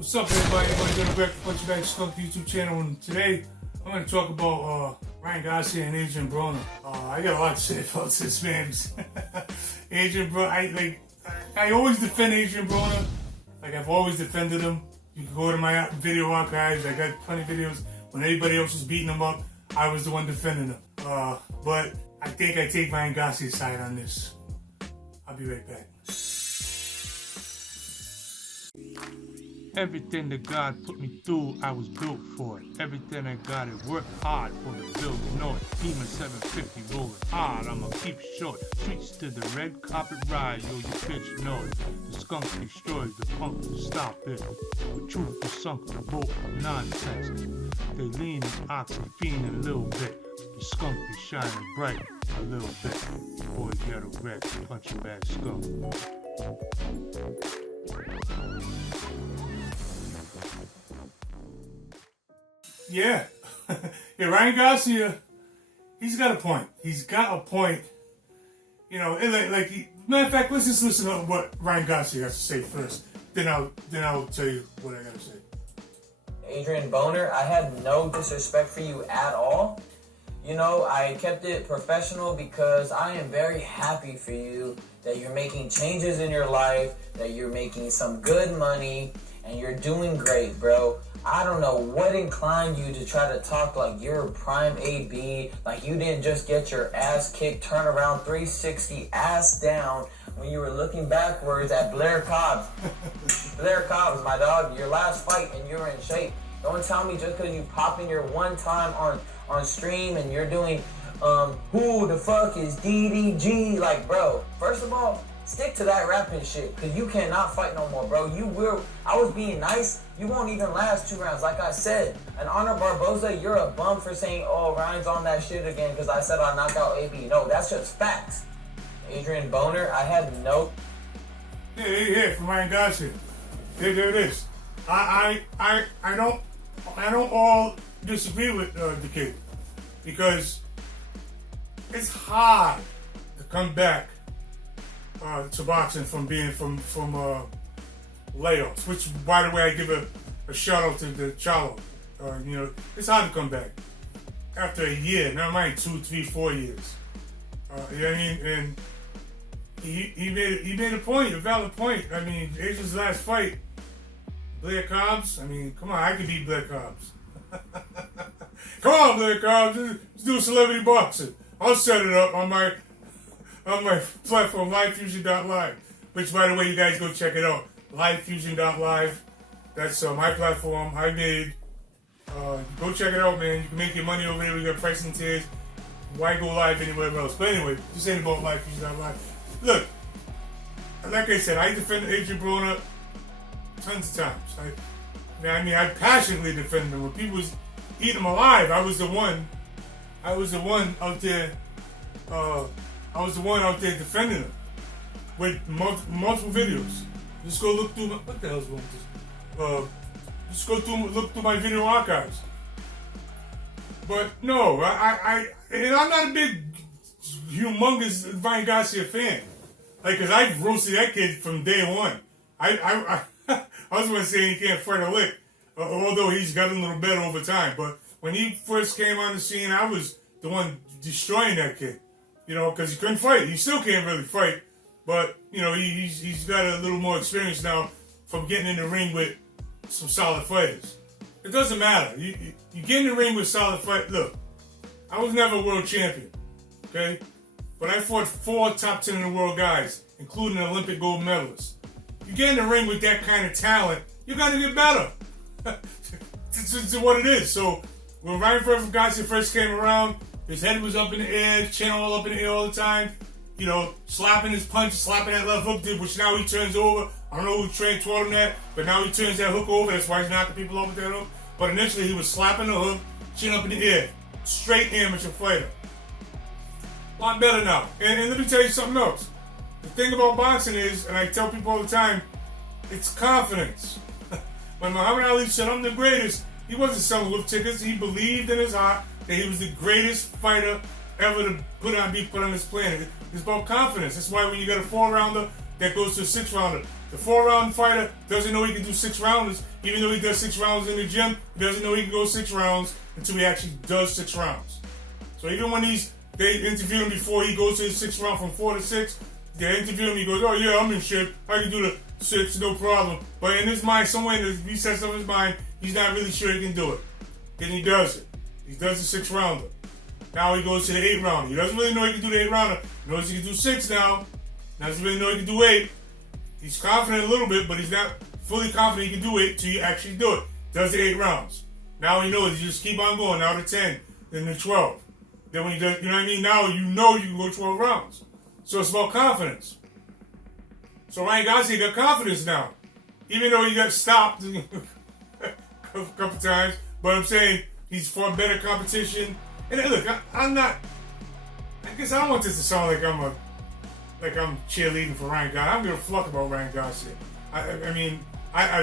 What's up, everybody? I'm going to Ghetto Greg Townes Skunk YouTube channel, and today I'm going to talk about Ryan Garcia and Adrien Broner. I got a lot to say about this, man. Adrien Broner, I always defend Adrien Broner. Like, I've always defended him. You can go to my video archives. I got plenty of videos. When everybody else was beating him up, I was the one defending him. But I think I take Ryan Garcia's side on this. I'll be right back. Everything that God put me through, I was built for it. Everything I got, it worked hard for the build. Know it. Demon 750 rolling hard. I'ma keep short. Streets to the red carpet ride, yo, you bitch know it. The skunk destroys the punk to stop it. The truth is sunk the boat of nonsense. They lean and ox and fiend a little bit. The skunk is shining bright a little bit. Boy, Ghetto Greg, punching bad skunk. Yeah. Yeah, Ryan Garcia, he's got a point. He's got a point. You know, matter of fact, let's just listen to what Ryan Garcia has to say first. Then I'll tell you what I gotta say. Adrien Broner, I had no disrespect for you at all. You know, I kept it professional because I am very happy for you that you're making changes in your life, that you're making some good money, and you're doing great, bro. I don't know what inclined you to try to talk like you're a prime AB, like you didn't just get your ass kicked, turn around 360 ass down when you were looking backwards at Blair Cobbs. Blair Cobbs, my dog, your last fight and you're in shape. Don't tell me just because you popping your one time on stream and you're doing, who the fuck is DDG? Like, bro, first of all, stick to that rapping shit, because you cannot fight no more, bro. I was being nice. You won't even last 2 rounds. Like I said, and Honor Barboza, you're a bum for saying, oh, Ryan's on that shit again because I said I knocked out AB. No, that's just facts. Adrien Broner, I had no... Yeah, from Ryan Garcia. There it is. I don't all disagree with the kid, because it's hard to come back to boxing from layoffs, which, by the way, I give a shout out to the Chalo. You know, it's hard to come back after a year, never mind 2, 3, 4 years. You know what I mean? And he made a point, a valid point. I mean, Adrien's last fight, Blair Cobbs. I mean, come on, I could beat Blair Cobbs. Come on, Blair Cobbs, let's do celebrity boxing. I'll set it up on my platform, livefusion.live, which, by the way, you guys go check it out. Livefusion.live. That's my platform. I made. Go check it out, man. You can make your money over there. We got pricing tiers. Why go live anywhere else? But anyway, just ain't about livefusion.live. Look, like I said, I defended Adrien Broner tons of times. I passionately defended him. When people was eating him alive, I was the one out there. I was the one out there defending him with multiple videos. Just go look through what the hell's wrong with this? Just look through my video archives. But no, and I'm not a big, humongous Ryan Garcia fan. Like, cause I roasted that kid from day one. I was going to say he can't fight a lick, although he's gotten a little better over time. But when he first came on the scene, I was the one destroying that kid. You know, because he couldn't fight. He still can't really fight. But, you know, he's got a little more experience now from getting in the ring with some solid fighters. It doesn't matter. You get in the ring with solid fighters. Look, I was never a world champion, okay? But I fought 4 top 10 in the world guys, including an Olympic gold medalist. You get in the ring with that kind of talent, you got to get better. It's what it is. So when Ryan Garcia first came around, his head was up in the air, chin all up in the air all the time. You know, slapping his punch, slapping that left hook, which now he turns over. I don't know who taught him that, but now he turns that hook over. That's why he's knocking people over with that hook. But initially, he was slapping the hook, chin up in the air. Straight amateur fighter. A lot better now. And let me tell you something else. The thing about boxing is, and I tell people all the time, it's confidence. When Muhammad Ali said, I'm the greatest, he wasn't selling lift tickets. He believed in his heart that he was the greatest fighter ever to be put on this planet. It's about confidence. That's why when you got a 4-rounder that goes to a 6-rounder, The 4-round fighter doesn't know he can do 6 rounders, even though he does 6 rounds in the gym. He doesn't know he can go 6 rounds until he actually does 6 rounds. So even when they interview him before he goes to his 6th round from 4 to 6, they interview him. He goes, "Oh yeah, I'm in shape. I can do the 6, no problem." But in his mind, somewhere in the recess of his mind, he's not really sure he can do it. Then he does it. He does the 6 rounder. Now he goes to the 8 rounder. He doesn't really know he can do the 8 rounder. He knows he can do 6 now. Doesn't really know he can do 8. He's confident a little bit, but he's not fully confident he can do 8 till you actually do it. Does the 8 rounds. Now he knows. You just keep on going. Now to 10, then to 12. Then when he does, you know what I mean? Now you know you can go 12 rounds. So it's about confidence. So Ryan Garcia got confidence now. Even though he got stopped a couple times. But I'm saying he's fought better competition. And look, I'm not, I guess I don't want this to sound like I'm cheerleading for Ryan Garcia. I don't give a fuck about Ryan Garcia. I mean,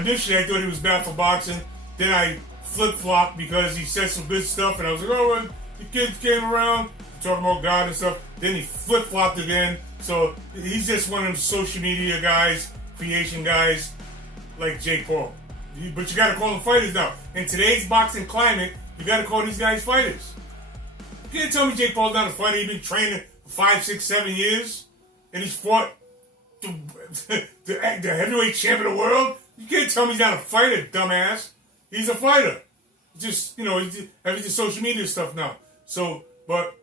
initially I thought he was bad for boxing. Then I flip-flopped because he said some good stuff. And I was like, oh, well, the kids came around talking about God and stuff. Then he flip-flopped again. So he's just one of them social media guys, creation guys, like Jake Paul. But you got to call them fighters now. In today's boxing climate, you got to call these guys fighters. You can't tell me Jake Paul's not a fighter. He's been training for 5, 6, 7 years, and he's fought the heavyweight champion of the world. You can't tell me he's not a fighter, dumbass. He's a fighter. Just, everything social media stuff now. So, but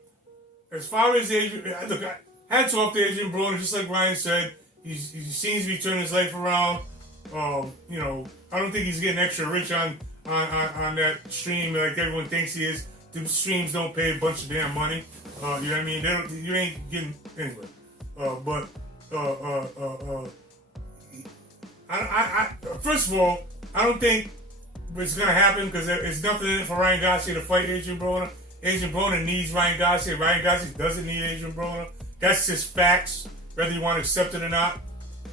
as far as Adrien, look, hats off to Adrien Broner, just like Ryan said. He seems to be turning his life around. I don't think he's getting extra rich on that stream like everyone thinks he is. The streams don't pay a bunch of damn money. You know what I mean? You ain't getting anyway. First of all, I don't think it's gonna happen because there's nothing in it for Ryan Garcia to fight Adrien Broner. Adrien Broner needs Ryan Garcia. Ryan Garcia doesn't need Adrien Broner. That's just facts, whether you want to accept it or not.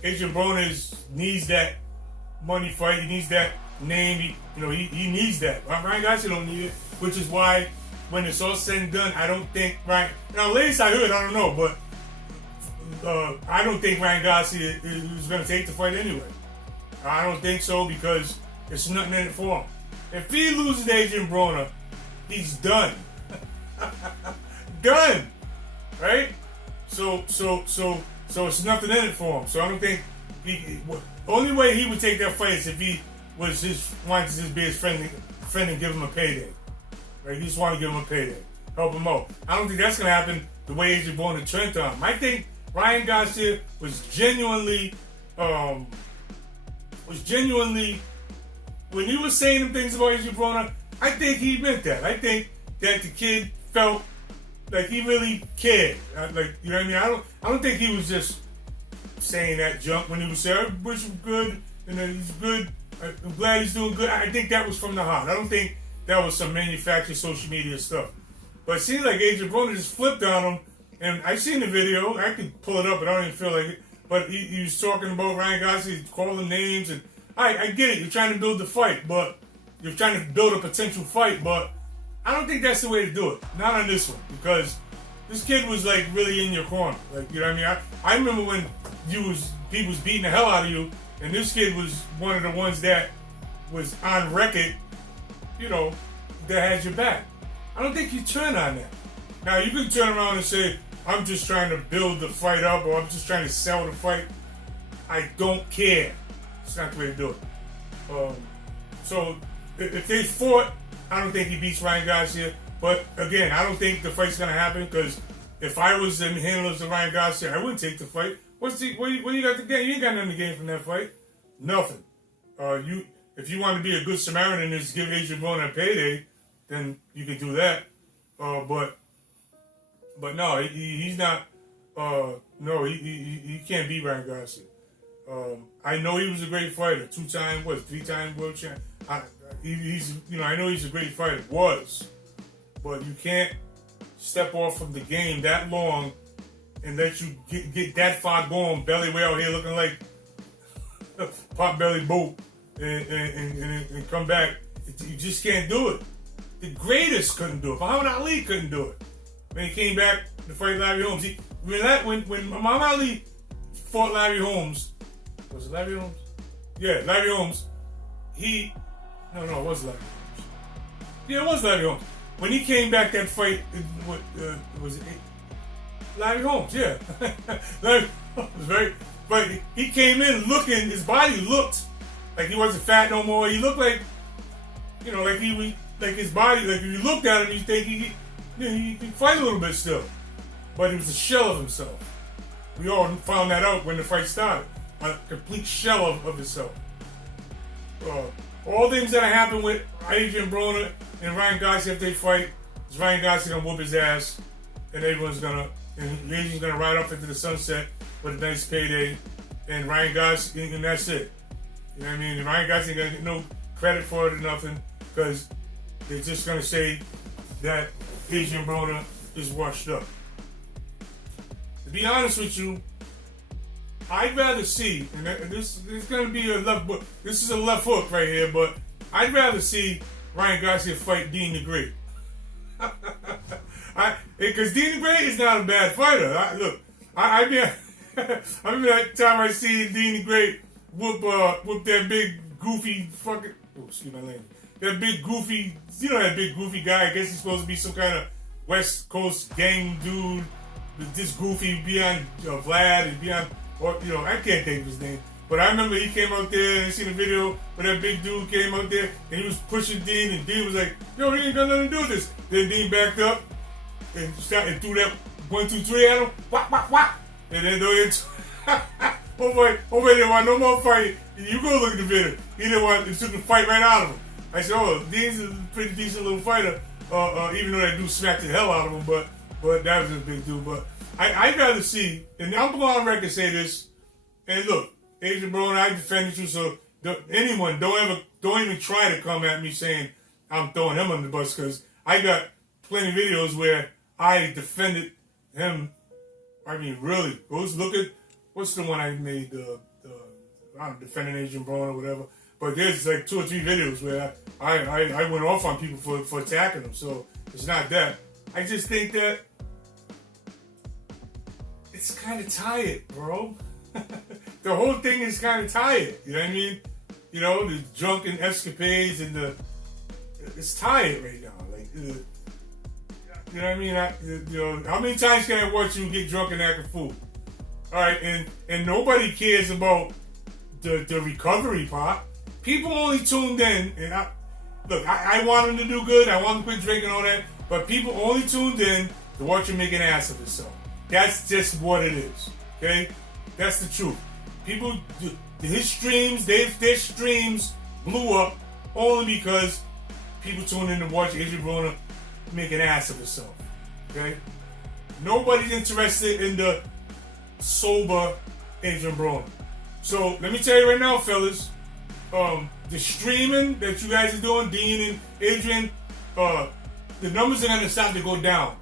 Adrien Broner needs that money fight. He needs that name. He needs that. Ryan Garcia don't need it, which is why when it's all said and done, I don't think Ryan. Now, latest I heard, I don't know, but I don't think Ryan Garcia is going to take the fight anyway. I don't think so because there's nothing in it for him. If he loses to Adrien Broner, he's done. Done, right? So it's nothing in it for him. So I don't think the only way he would take that fight is if he wanted to just be his friend and give him a payday. Right? He just wanted to give him a payday, help him out. I don't think that's gonna happen the way Adrien Broner turned on him. I think Ryan Garcia was genuinely when he was saying them things about Adrien Broner, I think he meant that. I think that the kid felt like he really cared. You know what I mean? I don't think he was just saying that junk when he was saying, "I wish him good, and he's good. I'm glad he's doing good." I think that was from the heart. I don't think that was some manufactured social media stuff. But it seems like Adrien Broner just flipped on him, and I've seen the video. I could pull it up, but I don't even feel like it. But he was talking about Ryan Garcia, calling names, and I get it. You're trying to build the fight, but you're trying to build a potential fight, but I don't think that's the way to do it. Not on this one, because this kid was like really in your corner. Like, you know what I mean? I remember when people was beating the hell out of you, and this kid was one of the ones that was on record, that had your back. I don't think you turn on that. Now you can turn around and say, "I'm just trying to build the fight up," or "I'm just trying to sell the fight." I don't care. It's not the way to do it. So if they fought, I don't think he beats Ryan Garcia. But again, I don't think the fight's gonna happen because if I was the handlers of Ryan Garcia, I wouldn't take the fight. What you got to gain? You ain't got nothing to gain from that fight. Nothing. If you want to be a good Samaritan and just give Adrien Broner a payday, then you can do that. But no, he's not. No, he can't beat Ryan Garcia. I know he was a great fighter, 2-time, 3-time world champ. I know he's a great fighter, but you can't step off from the game that long and let you get that far going, belly way out here looking like pot belly boat, and come back. You just can't do it. The greatest couldn't do it. Muhammad Ali couldn't do it. When he came back to fight Larry Holmes, when Muhammad Ali fought Larry Holmes, Was it Larry Holmes? Yeah, Larry Holmes. It was Larry Holmes. Yeah, it was Larry Holmes. When he came back that fight, was it Larry Holmes? Yeah. Larry Holmes was very, but he came in looking, his body looked like he wasn't fat no more. He looked like, like he was, like his body, like if you looked at him, you think he could fight a little bit still. But he was a shell of himself. We all found that out when the fight started. A complete shell of himself. All things that happened with Adrien Broner and Ryan Garcia if they fight, is Ryan Garcia gonna whoop his ass, and Adrien's gonna ride off into the sunset with a nice payday, and Ryan Garcia, and that's it. You know what I mean? And Ryan Garcia ain't gonna get no credit for it or nothing, because they're just gonna say that Adrien Broner is washed up. To be honest with you, I'd rather see, and this is going to be a left hook. This is a left hook right here, but I'd rather see Ryan Garcia fight Deen the Great. Because Deen the Great is not a bad fighter. I mean, that time I see Deen the Great whoop that big goofy fucking, excuse my language, that big goofy, that big goofy guy. I guess he's supposed to be some kind of West Coast gang dude. This goofy beyond Vlad and beyond. Or, I can't think of his name. But I remember he came out there and I seen a video where that big dude came out there and he was pushing Deen, and Deen was like, yo, he ain't got nothing to do with this. Then Deen backed up and threw that 1, 2, 3 at him. Whack, whack, whack. And then oh wait, want no more fight. You go look at the video. He didn't want to took the fight right out of him. I said, oh, Deen's a pretty decent little fighter, even though that dude smacked the hell out of him, but that was a big dude. But I'd rather see, and I'm going on record say this, and look, Adrien Broner, I defended you, so anyone, don't even try to come at me saying I'm throwing him under the bus, because I got plenty of videos where I defended him. I mean, really. Look at, what's the one I made, I'm defending Adrien Broner or whatever, but there's like 2 or 3 videos where I went off on people for attacking them, so it's not that. I just think that it's kind of tired, bro. The whole thing is kind of tired. You know what I mean? The drunken escapades and it's tired right now. Like, you know what I mean? How many times can I watch you get drunk and act a fool? All right, and nobody cares about the recovery part. People only tuned in, and I want them to do good. I want them to quit drinking, all that. But people only tuned in to watch him make an ass of himself. That's just what it is, okay? That's the truth. People, their streams blew up only because people tuned in to watch Adrien Broner make an ass of himself, okay? Nobody's interested in the sober Adrien Broner. So let me tell you right now, fellas, the streaming that you guys are doing, Deen and Adrien, the numbers are going to start to go down,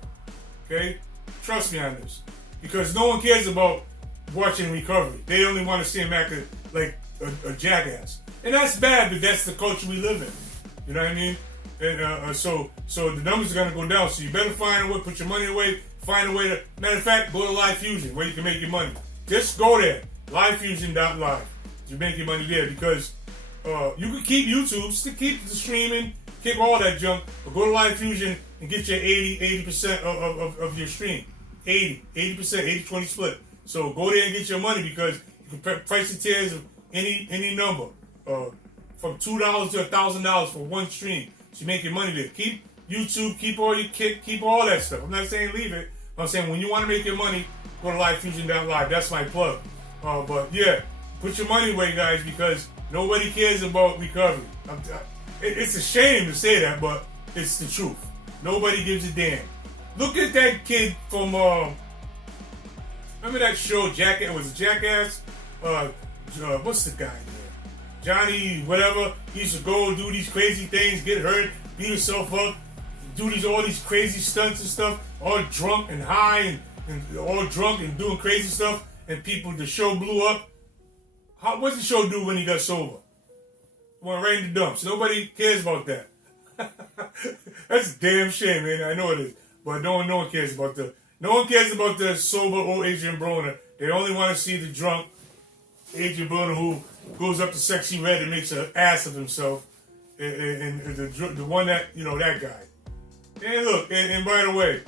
okay? Trust me on this, because no one cares about watching recovery. They only want to see him act like a jackass, and that's bad. But that's the culture we live in. You know what I mean? And so the numbers are gonna go down. So you better find a way, put your money away, find a way to. Matter of fact, go to Live Fusion where you can make your money. Just go there, livefusion.live. You make your money there, because you can keep YouTube, still keep the streaming, keep all that junk, but go to Live Fusion and get your 80% of your stream. 80%, 80-20 split. So go there and get your money, because you can price the tiers of any number, from $2 to $1,000 for one stream. So you make your money there. Keep YouTube, keep all that stuff. I'm not saying leave it. I'm saying when you want to make your money, go to livefusion.live. That's my plug. But yeah, put your money away, guys, because nobody cares about recovery. It's a shame to say that, but it's the truth. Nobody gives a damn. Look at that kid from, remember that show, Jackass? Was it Jackass? What's the guy there? Johnny, whatever. He used to go do these crazy things, get hurt, beat himself up, do all these crazy stunts and stuff, all drunk and high and all drunk and doing crazy stuff, and the show blew up. What's the show do when he got sober? Went right in the dumps. Nobody cares about that. That's a damn shame, man. I know it is. But no one cares about no one cares about the sober old Adrien Broner. They only want to see the drunk Adrien Broner, who goes up to Sexy Red and makes an ass of himself, and the one that, you know, that guy. And look, and by the way,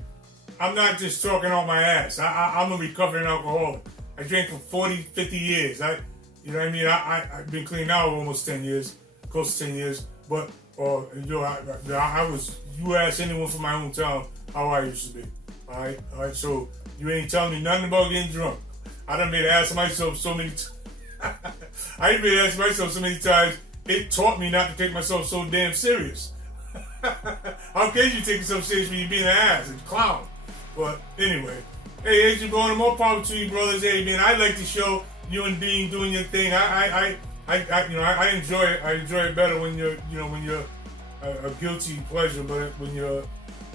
I'm not just talking out my ass. I'm a recovering alcoholic. I drank for 40, 50 years. You know what I mean? I've been clean now almost 10 years, close to 10 years. But, you know, I was, you ask anyone from my hometown how I used to be. All right. So you ain't telling me nothing about getting drunk. I done made an ass of myself so many times. I made an ass of myself so many times. It taught me not to take myself so damn serious. How can you take yourself serious when you're being an ass and clown? But anyway, hey, Adrien Broner, more power to you, brothers. Hey, man, I like the show. You and Deen doing your thing. I enjoy it. I enjoy it better when you're, you know, when you're a guilty pleasure, but when you're,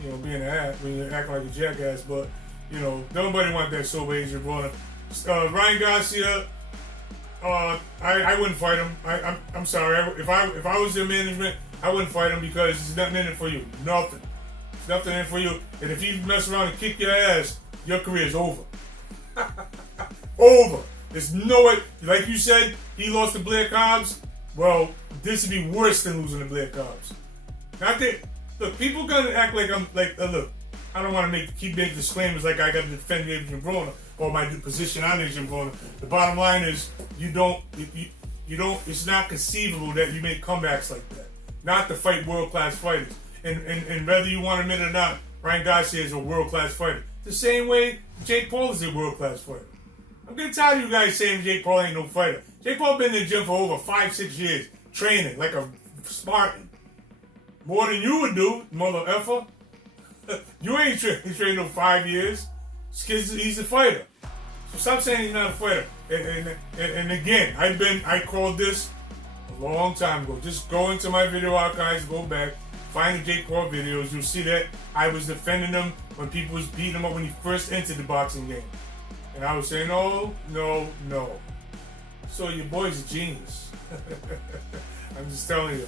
you know, being an ass, when you're acting like a jackass. But you know, nobody want that sober Adrien Broner. Ryan Garcia, I wouldn't fight him. I'm sorry. If I was their management, I wouldn't fight him because there's nothing in it for you. Nothing. There's nothing in it for you. And if you mess around and kick your ass, your career is over. Over. There's no way. Like you said, he lost to Blair Cobbs. Well, this would be worse than losing to Blair Cobbs. Not that. Look, people gonna act like I'm like. Look, I don't want to keep making disclaimers like I got to defend Adrien Broner or my position on Adrien Broner. The bottom line is you don't. It's not conceivable that you make comebacks like that. Not to fight world-class fighters. And whether you want to admit it or not, Ryan Garcia is a world-class fighter. The same way Jake Paul is a world-class fighter. I'm getting tired of you guys saying Jake Paul ain't no fighter. Jake Paul been in the gym for over 5-6 years, training like a Spartan. More than you would do, mother effer. You ain't trained no 5 years. He's a fighter. So stop saying he's not a fighter. And again, I called this a long time ago. Just go into my video archives, go back, find the Jake Paul videos. You'll see that I was defending him when people was beating him up when he first entered the boxing game. And I was saying, no. So your boy's a genius. I'm just telling you.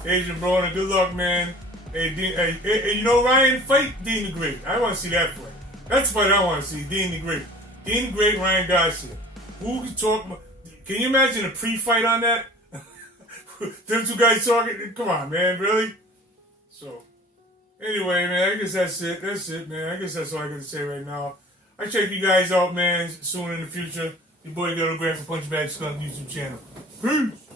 Adrien Broner, good luck, man. Hey, you know, Ryan, fight Deen the Great. I want to see that fight. That's the fight I want to see, Deen the Great. Deen the Great, Ryan Garcia. Who can talk? Can you imagine a pre-fight on that? Them two guys talking? Come on, man, really? So, anyway, man, I guess that's it. That's it, man. I guess that's all I got to say right now. I check you guys out, man, soon in the future. Your boy Ghetto Greg from Punch Bag Skunk YouTube channel. Peace!